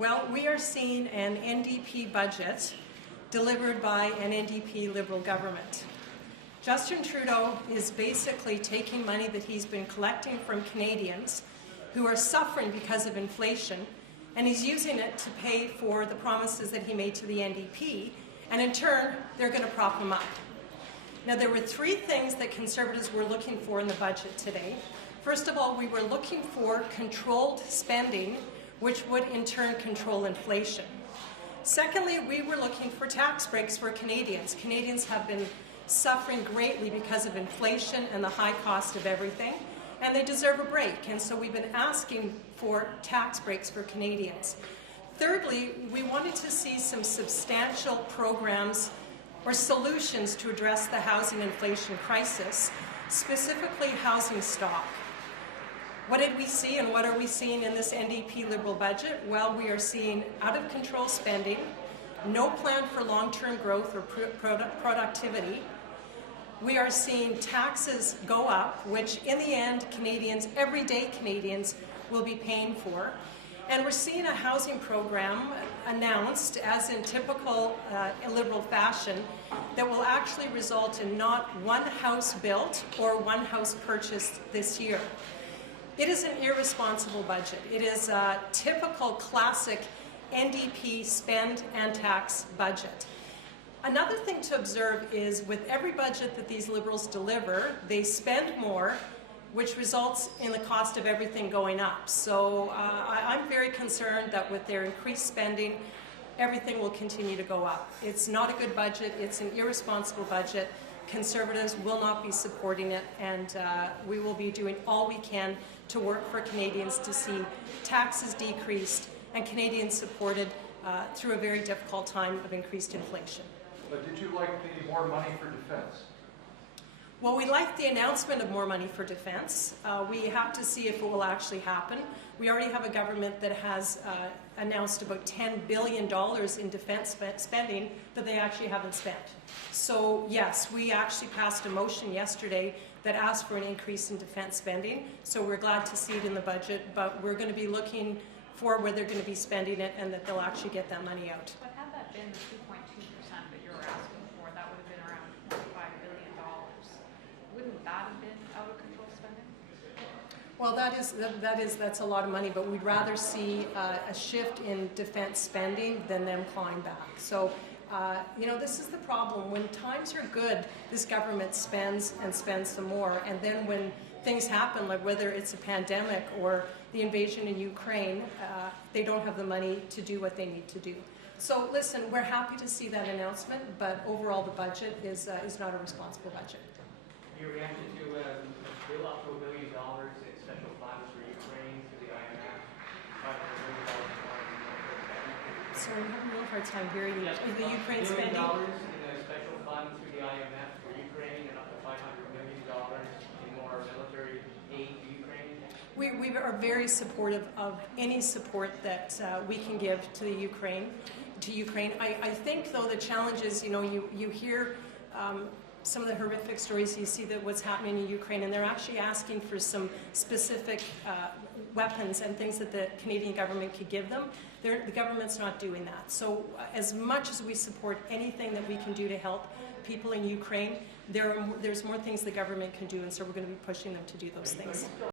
Well, we are seeing an NDP budget delivered by an NDP Liberal government. Justin Trudeau is basically taking money that he's been collecting from Canadians who are suffering because of inflation, and he's using it to pay for the promises that he made to the NDP, and in turn, they're going to prop him up. Now, there were three things that Conservatives were looking for in the budget today. First of all, we were looking for controlled spending, which would in turn control inflation. Secondly, we were looking for tax breaks for Canadians. Canadians have been suffering greatly because of inflation and the high cost of everything, and they deserve a break, and so we've been asking for tax breaks for Canadians. Thirdly, we wanted to see some substantial programs or solutions to address the housing inflation crisis, specifically housing stock. What did we see, and what are we seeing in this NDP Liberal budget? Well, we are seeing out-of-control spending, no plan for long-term growth or productivity. We are seeing taxes go up, which in the end, Canadians, everyday Canadians, will be paying for. And we're seeing a housing program announced, as in typical Liberal fashion, that will actually result in not one house built or one house purchased this year. It is an irresponsible budget. It is a typical classic NDP spend and tax budget. Another thing to observe is with every budget that these Liberals deliver, they spend more, which results in the cost of everything going up. So I'm very concerned that with their increased spending, everything will continue to go up. It's not a good budget. It's an irresponsible budget. Conservatives will not be supporting it, and we will be doing all we can to work for Canadians to see taxes decreased and Canadians supported through a very difficult time of increased inflation. But did you like the more money for defense? Well, we like the announcement of more money for defense. We have to see if it will actually happen. We already have a government that has announced about $10 billion in defense spending that they actually haven't spent. So yes, we actually passed a motion yesterday that asked for an increase in defense spending. So we're glad to see it in the budget, but we're going to be looking for where they're going to be spending it and that they'll actually get that money out. But had that been the 2.2% that you were asking for, that would have been around $25 billion. Wouldn't that have been out of control spending? Well, that's a lot of money, but we'd rather see a shift in defense spending than them clawing back. So, this is the problem. When times are good, this government spends and spends some more, and then when things happen, like whether it's a pandemic or the invasion in Ukraine, they don't have the money to do what they need to do. So listen, we're happy to see that announcement, but overall the budget is not a responsible budget. You reacted to a bill up to $1 billion in special funds for Ukraine through the IMF. $500 million more. Sorry, I'm having a real hard time hearing you. Yes, The Ukraine $1 billion spending? in a special fund through the IMF for Ukraine, and up to $500 million in more military aid to Ukraine. We are very supportive of any support that we can give to the Ukraine. I think, though, the challenge is, you hear some of the horrific stories. You see that what's happening in Ukraine, and they're actually asking for some specific weapons and things that the Canadian government could give them. The government's not doing that. So as much as we support anything that we can do to help people in Ukraine, there's more things the government can do, and so we're going to be pushing them to do those things.